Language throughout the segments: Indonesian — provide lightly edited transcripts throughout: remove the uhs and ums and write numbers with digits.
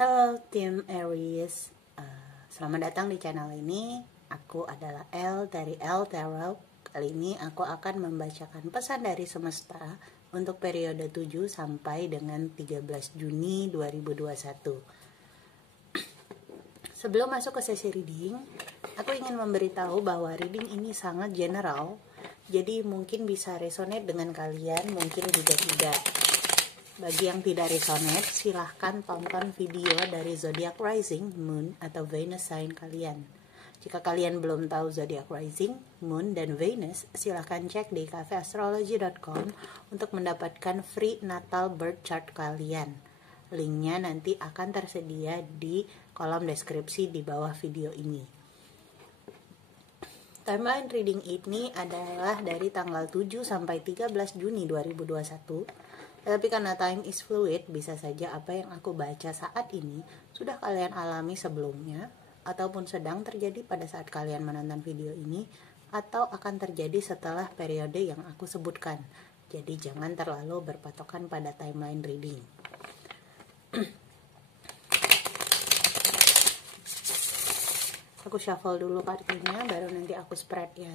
Halo tim Aries, selamat datang di channel ini. Aku adalah El dari El Tarot. Kali ini aku akan membacakan pesan dari semesta untuk periode 7 sampai dengan 13 Juni 2021. Sebelum masuk ke sesi reading, aku ingin memberitahu bahwa reading ini sangat general. Jadi mungkin bisa resonate dengan kalian, mungkin juga tidak. Bagi yang tidak resonate, silahkan tonton video dari Zodiac Rising, Moon, atau Venus sign kalian. Jika kalian belum tahu Zodiac Rising, Moon, dan Venus, silahkan cek di cafeastrology.com untuk mendapatkan free natal birth chart kalian. Linknya nanti akan tersedia di kolom deskripsi di bawah video ini. Timeline reading ini adalah dari tanggal 7 sampai 13 Juni 2021. Tapi karena time is fluid, bisa saja apa yang aku baca saat ini sudah kalian alami sebelumnya, ataupun sedang terjadi pada saat kalian menonton video ini, atau akan terjadi setelah periode yang aku sebutkan. Jadi jangan terlalu berpatokan pada timeline reading. Aku shuffle dulu kartunya, baru nanti aku spread ya.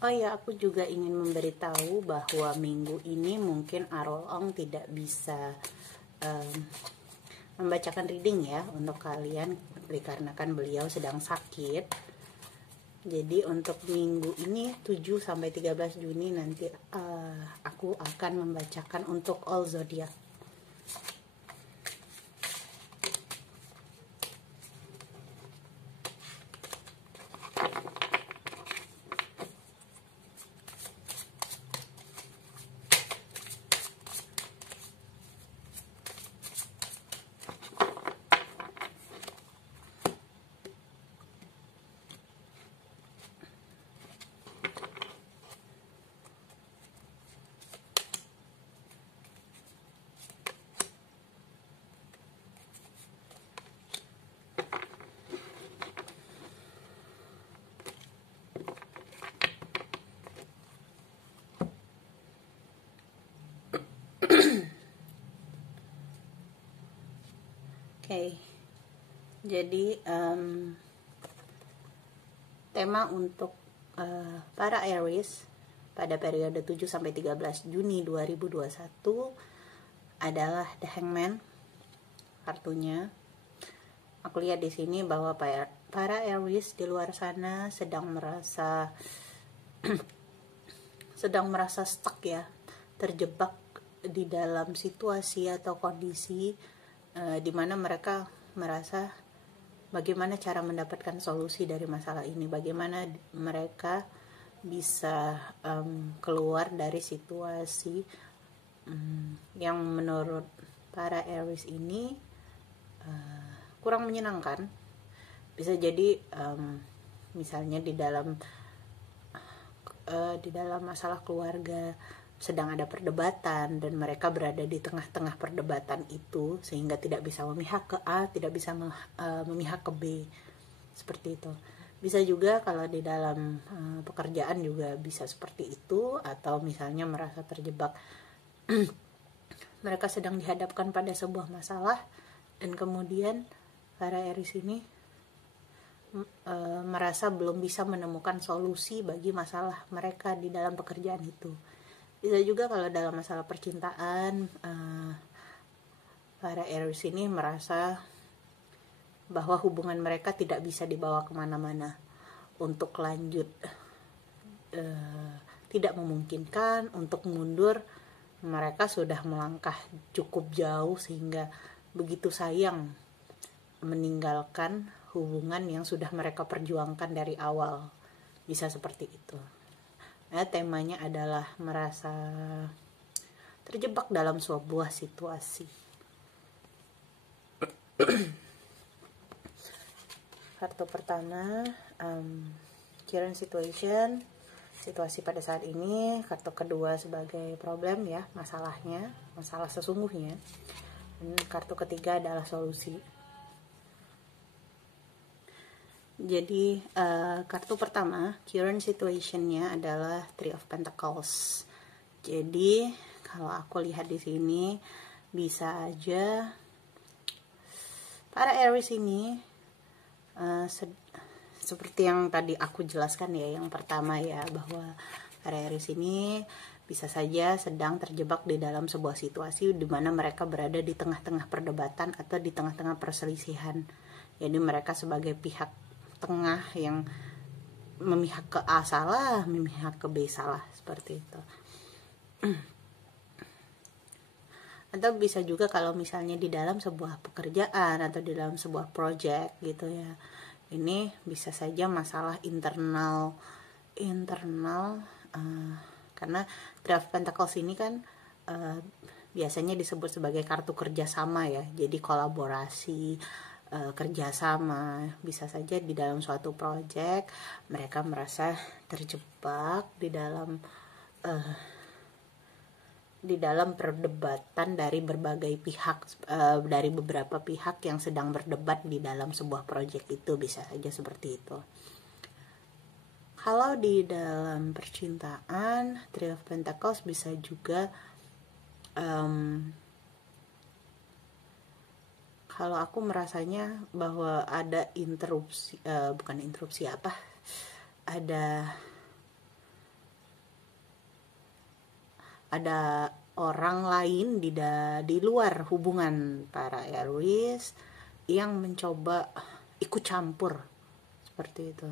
Oh ya, aku juga ingin memberitahu bahwa minggu ini mungkin Arolong tidak bisa membacakan reading ya untuk kalian, dikarenakan beliau sedang sakit. Jadi untuk minggu ini 7 sampai 13 Juni nanti aku akan membacakan untuk all zodiac. Oke, jadi tema untuk para Aries pada periode 7 sampai 13 Juni 2021 adalah The Hangman kartunya. Aku lihat di sini bahwa para Aries di luar sana sedang merasa stuck ya, terjebak di dalam situasi atau kondisi di mana mereka merasa bagaimana cara mendapatkan solusi dari masalah ini, bagaimana mereka bisa keluar dari situasi yang menurut para Aries ini kurang menyenangkan. Bisa jadi misalnya di dalam masalah keluarga sedang ada perdebatan dan mereka berada di tengah-tengah perdebatan itu sehingga tidak bisa memihak ke A, tidak bisa memihak ke B, seperti itu. Bisa juga kalau di dalam pekerjaan juga bisa seperti itu, atau misalnya merasa terjebak mereka sedang dihadapkan pada sebuah masalah dan kemudian para Aries ini merasa belum bisa menemukan solusi bagi masalah mereka di dalam pekerjaan itu. Bisa juga kalau dalam masalah percintaan, para Aries ini merasa bahwa hubungan mereka tidak bisa dibawa kemana-mana, untuk lanjut tidak memungkinkan, untuk mundur mereka sudah melangkah cukup jauh sehingga begitu sayang meninggalkan hubungan yang sudah mereka perjuangkan dari awal. Bisa seperti itu. Nah, temanya adalah merasa terjebak dalam sebuah situasi. Kartu pertama, current situation, situasi pada saat ini. Kartu kedua sebagai problem ya, masalahnya, masalah sesungguhnya. Dan kartu ketiga adalah solusi. Jadi kartu pertama, current situationnya adalah Three of Pentacles. Jadi kalau aku lihat di sini, bisa aja para Aries ini seperti yang tadi aku jelaskan ya, yang pertama ya, bahwa para Aries ini bisa saja sedang terjebak di dalam sebuah situasi di mana mereka berada di tengah-tengah perdebatan atau di tengah-tengah perselisihan. Jadi mereka sebagai pihak tengah yang memihak ke A salah, memihak ke B salah, seperti itu. Atau bisa juga kalau misalnya di dalam sebuah pekerjaan atau di dalam sebuah project gitu ya, ini bisa saja masalah internal karena Three of Pentacles ini kan biasanya disebut sebagai kartu kerjasama ya, jadi kolaborasi, kerjasama. Bisa saja di dalam suatu project mereka merasa terjebak di dalam perdebatan dari berbagai pihak, dari beberapa pihak yang sedang berdebat di dalam sebuah project itu. Bisa saja seperti itu. Kalau di dalam percintaan, Three of Pentacles bisa juga kalau aku merasanya bahwa ada interupsi, bukan interupsi apa, ada orang lain di luar hubungan para Aries yang mencoba ikut campur seperti itu.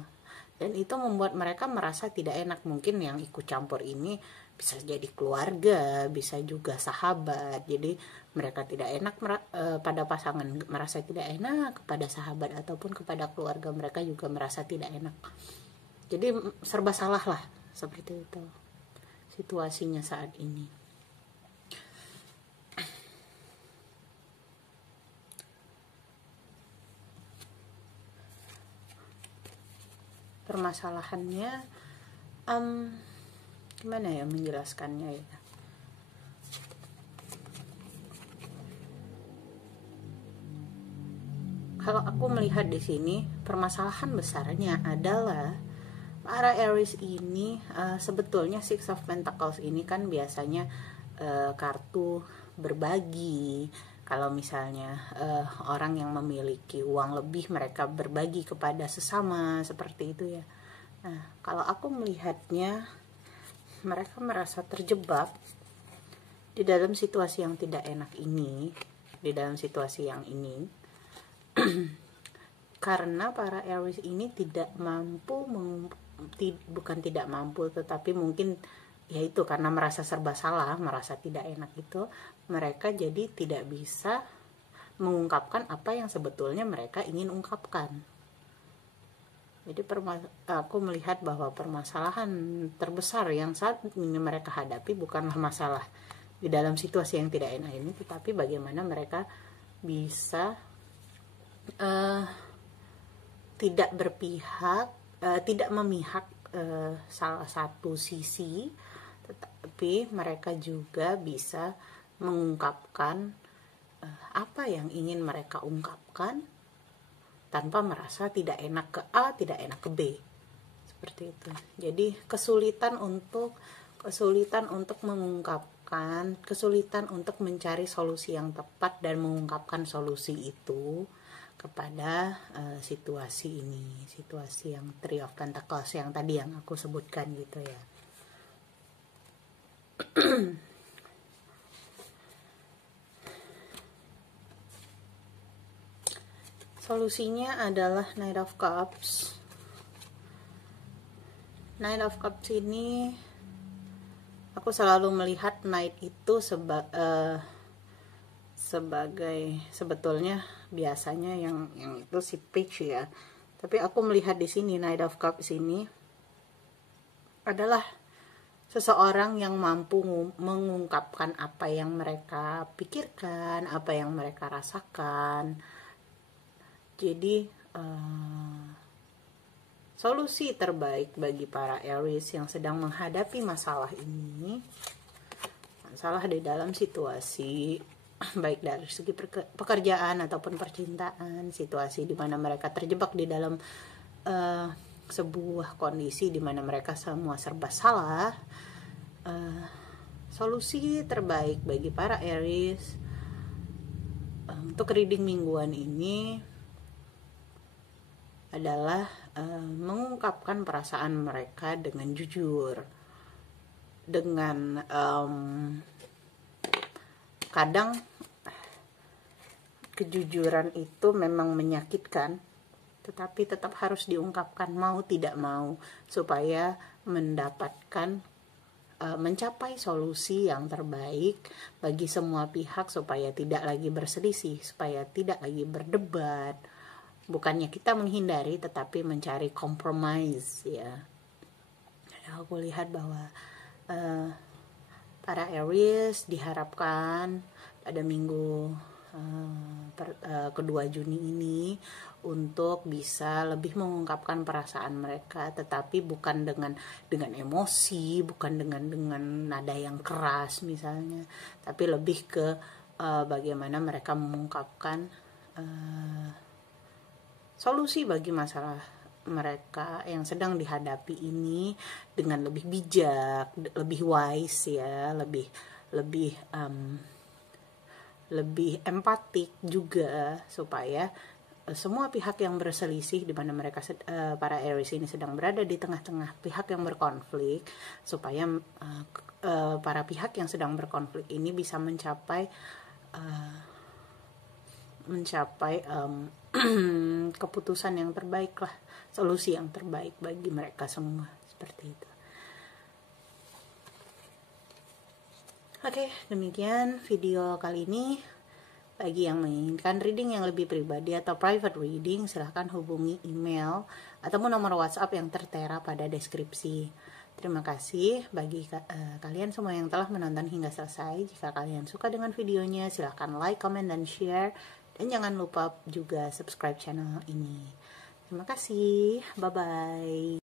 Dan itu membuat mereka merasa tidak enak. Mungkin yang ikut campur ini bisa jadi keluarga, bisa juga sahabat. Jadi mereka tidak enak pada pasangan, merasa tidak enak kepada sahabat ataupun kepada keluarga, mereka juga merasa tidak enak. Jadi serba salah lah, seperti itu situasinya saat ini. Permasalahannya gimana ya menjelaskannya ya, kalau aku melihat di sini permasalahan besarnya adalah para Aries ini sebetulnya Six of Pentacles ini kan biasanya kartu berbagi. Kalau misalnya orang yang memiliki uang lebih, mereka berbagi kepada sesama, seperti itu ya. Nah, kalau aku melihatnya, mereka merasa terjebak di dalam situasi yang tidak enak ini, di dalam situasi yang ini, karena para Aries ini tidak mampu, bukan tidak mampu, tetapi mungkin yaitu karena merasa serba salah, merasa tidak enak itu, mereka jadi tidak bisa mengungkapkan apa yang sebetulnya mereka ingin ungkapkan. Jadi aku melihat bahwa permasalahan terbesar yang saat ini mereka hadapi bukanlah masalah di dalam situasi yang tidak enak ini, tetapi bagaimana mereka bisa tidak berpihak, tidak memihak salah satu sisi, tetapi mereka juga bisa mengungkapkan apa yang ingin mereka ungkapkan tanpa merasa tidak enak ke A, tidak enak ke B, seperti itu. Jadi kesulitan untuk mengungkapkan, kesulitan untuk mencari solusi yang tepat dan mengungkapkan solusi itu kepada situasi ini, situasi yang Three of Pentacles yang tadi yang aku sebutkan gitu ya. Solusinya adalah Knight of Cups. Knight of Cups ini sebagai, sebetulnya biasanya yang itu si Page ya, tapi aku melihat di sini Knight of Cups ini adalah seseorang yang mampu mengungkapkan apa yang mereka pikirkan, apa yang mereka rasakan. Jadi solusi terbaik bagi para Aries yang sedang menghadapi masalah ini, masalah di dalam situasi baik dari segi pekerjaan ataupun percintaan, situasi di mana mereka terjebak di dalam sebuah kondisi di mana mereka semua serba salah. Solusi terbaik bagi para Aries untuk reading mingguan ini adalah mengungkapkan perasaan mereka dengan jujur, dengan kadang kejujuran itu memang menyakitkan, tetapi tetap harus diungkapkan mau tidak mau, supaya mendapatkan mencapai solusi yang terbaik bagi semua pihak, supaya tidak lagi berselisih, supaya tidak lagi berdebat. Bukannya kita menghindari, tetapi mencari compromise ya. Aku lihat bahwa para Aries diharapkan pada minggu kedua Juni ini untuk bisa lebih mengungkapkan perasaan mereka, tetapi bukan dengan emosi, bukan dengan nada yang keras misalnya, tapi lebih ke bagaimana mereka mengungkapkan solusi bagi masalah mereka yang sedang dihadapi ini dengan lebih bijak, lebih wise ya, lebih empatik juga, supaya semua pihak yang berselisih, di mana mereka para Aries ini sedang berada di tengah-tengah pihak yang berkonflik, supaya para pihak yang sedang berkonflik ini bisa mencapai keputusan yang terbaik lah, solusi yang terbaik bagi mereka semua, seperti itu. Oke, demikian video kali ini. Bagi yang menginginkan reading yang lebih pribadi atau private reading, silahkan hubungi email ataupun nomor WhatsApp yang tertera pada deskripsi. Terima kasih bagi kalian semua yang telah menonton hingga selesai. Jika kalian suka dengan videonya, silahkan like, comment, dan share. Dan jangan lupa juga subscribe channel ini. Terima kasih. Bye-bye.